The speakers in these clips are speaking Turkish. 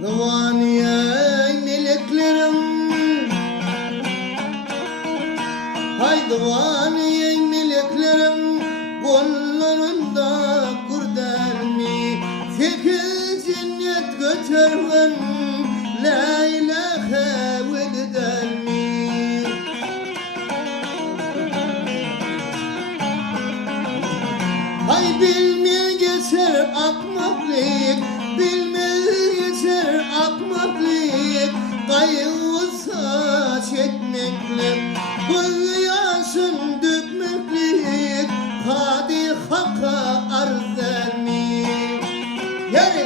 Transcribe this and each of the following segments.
Divaniyey meleklerim, hay divaniyey meleklerim, kollarında kurdermi, sekiz cennet götürmen, la ilahe veldermi. Hay bilmeye geçer akmaklık, bilmeye geçer akmaklık, kayıvsa çekmeklik, gözyaşın dökmeklik, hadi hakka arz ermi. Yani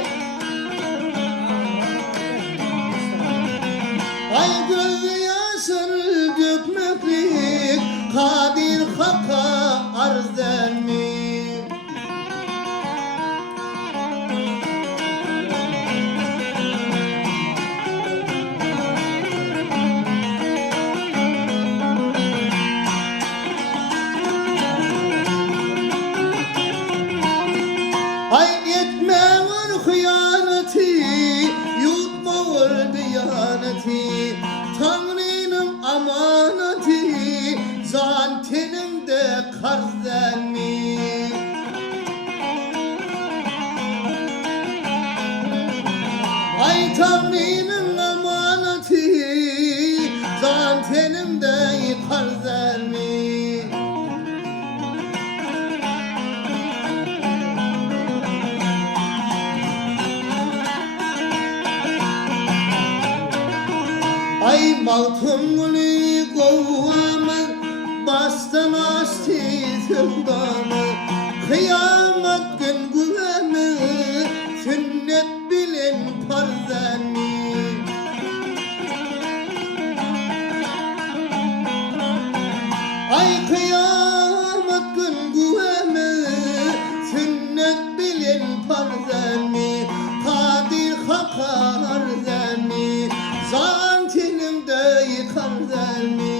ay gözyaşın dökmeklik, kadir hakka arz ermi. Ay etme var hıyaneti, yutma var diyaneti, Tanrı'nın amaneti, zantenin de karzenmi. Ay Tanrı'nın amaneti, zantenin de karzenmi. Ay malkumlu kovamı, bastan açtı sevdamı, kıyamet gün güvemi, sünnet bilin parzenmi. Ay kıyamet gün güvemi, sünnet bilin parzenmi, kadir hakka arzenmi, zantinim de yıkar dermi.